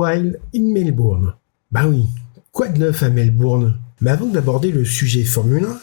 Meanwhile in Melbourne. Bah oui, quoi de neuf à Melbourne? Mais avant d'aborder le sujet Formule 1,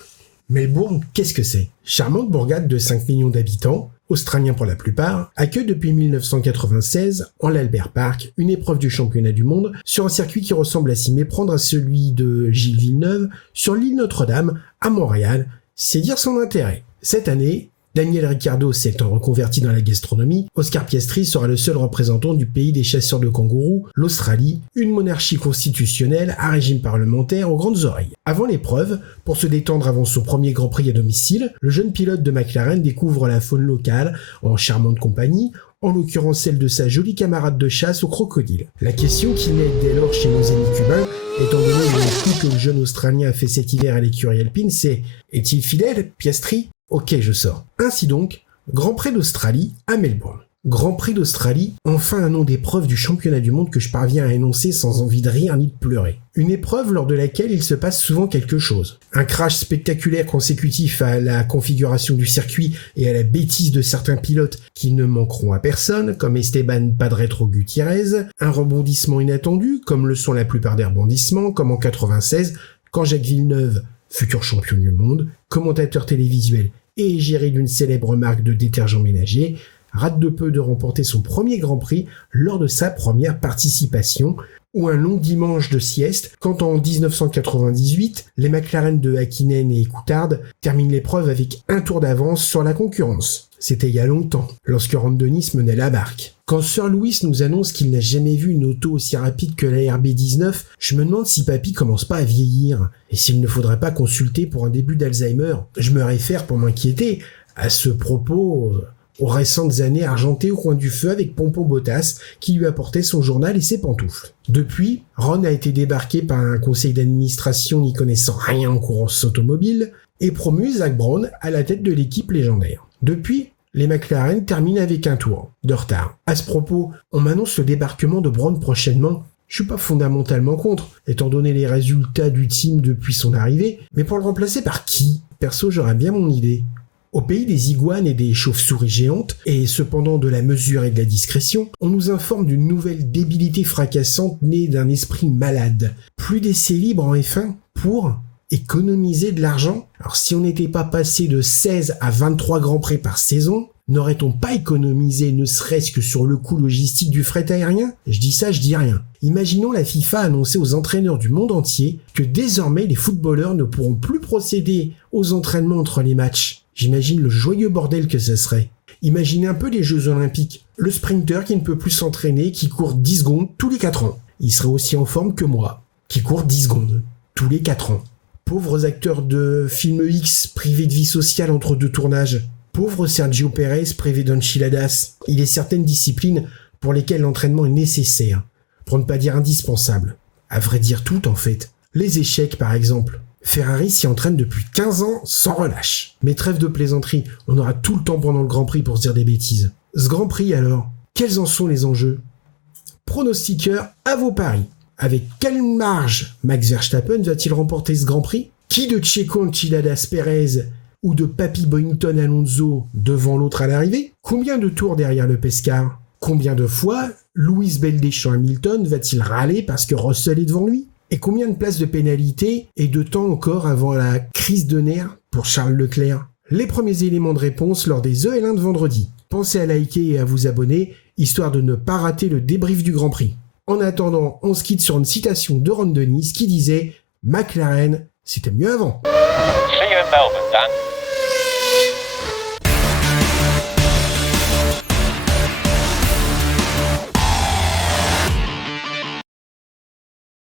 Melbourne, qu'est-ce que c'est? Charmante bourgade de 5 millions d'habitants, australiens pour la plupart, accueille depuis 1996, en l'Albert Park, une épreuve du championnat du monde sur un circuit qui ressemble à s'y méprendre à celui de Gilles Villeneuve sur l'île Notre-Dame, à Montréal. C'est dire son intérêt. Cette année, Daniel Ricciardo s'étant reconverti dans la gastronomie, Oscar Piastri sera le seul représentant du pays des chasseurs de kangourous, l'Australie, une monarchie constitutionnelle à régime parlementaire aux grandes oreilles. Avant l'épreuve, pour se détendre avant son premier Grand Prix à domicile, le jeune pilote de McLaren découvre la faune locale en charmante compagnie, en l'occurrence celle de sa jolie camarade de chasse au crocodile. La question qui naît dès lors chez nos amis cubains, étant donné le coup que le jeune Australien a fait cet hiver à l'écurie alpine, c'est « Est-il fidèle, Piastri ?» Ok, je sors. Ainsi donc, Grand Prix d'Australie à Melbourne. Grand Prix d'Australie, enfin un nom d'épreuve du championnat du monde que je parviens à énoncer sans envie de rire ni de pleurer. Une épreuve lors de laquelle il se passe souvent quelque chose. Un crash spectaculaire consécutif à la configuration du circuit et à la bêtise de certains pilotes qui ne manqueront à personne, comme Esteban Padretro Gutiérrez, un rebondissement inattendu, comme le sont la plupart des rebondissements, comme en 96, quand Jacques Villeneuve, futur champion du monde, commentateur télévisuel et égérie d'une célèbre marque de détergents ménagers, rate de peu de remporter son premier Grand Prix lors de sa première participation, ou un long dimanche de sieste quand en 1998, les McLaren de Häkkinen et Coulthard terminent l'épreuve avec un tour d'avance sur la concurrence. C'était il y a longtemps, lorsque Ron Dennis menait la barque. Quand Sir Lewis nous annonce qu'il n'a jamais vu une auto aussi rapide que la RB19, je me demande si papy commence pas à vieillir, et s'il ne faudrait pas consulter pour un début d'Alzheimer. Je me réfère pour m'inquiéter à ce propos aux récentes années argentées au coin du feu avec Pompon Bottas qui lui apportait son journal et ses pantoufles. Depuis, Ron a été débarqué par un conseil d'administration n'y connaissant rien en course automobile et promu Zak Brown à la tête de l'équipe légendaire. Depuis, les McLaren terminent avec un tour de retard. À ce propos, on m'annonce le débarquement de Brown prochainement. Je suis pas fondamentalement contre, étant donné les résultats du team depuis son arrivée, mais pour le remplacer par qui? Perso, j'aurais bien mon idée. Au pays des iguanes et des chauves-souris géantes, et cependant de la mesure et de la discrétion, on nous informe d'une nouvelle débilité fracassante née d'un esprit malade. Plus d'essais libres en F1 pour économiser de l'argent? Alors si on n'était pas passé de 16 à 23 Grands Prix par saison, n'aurait-on pas économisé ne serait-ce que sur le coût logistique du fret aérien? Je dis ça, je dis rien. Imaginons la FIFA annoncer aux entraîneurs du monde entier que désormais les footballeurs ne pourront plus procéder aux entraînements entre les matchs. J'imagine le joyeux bordel que ce serait. Imaginez un peu les Jeux Olympiques. Le sprinter qui ne peut plus s'entraîner, qui court 10 secondes tous les 4 ans. Il serait aussi en forme que moi, qui court 10 secondes tous les 4 ans. Pauvres acteurs de films X privés de vie sociale entre deux tournages. Pauvre Sergio Pérez privé d'enchiladas. Il est certaines disciplines pour lesquelles l'entraînement est nécessaire, pour ne pas dire indispensable. À vrai dire tout en fait. Les échecs par exemple. Ferrari s'y entraîne depuis 15 ans sans relâche. Mais trêve de plaisanterie, on aura tout le temps pendant le Grand Prix pour se dire des bêtises. Ce Grand Prix alors, quels en sont les enjeux? Pronostiqueurs, à vos paris. Avec quelle marge Max Verstappen va-t-il remporter ce Grand Prix? Qui de Checo Enchiladas Pérez ou de Papy Boynton Alonso devant l'autre à l'arrivée? Combien de tours derrière le Pescar? Combien de fois Louis Deschamps Hamilton va-t-il râler parce que Russell est devant lui? Et combien de places de pénalité et de temps encore avant la crise de nerfs pour Charles Leclerc? Les premiers éléments de réponse lors des EL1 de vendredi. Pensez à liker et à vous abonner, histoire de ne pas rater le débrief du Grand Prix. En attendant, on se quitte sur une citation de Ron Dennis qui disait « McLaren, c'était mieux avant ». See you in Melbourne, Dan.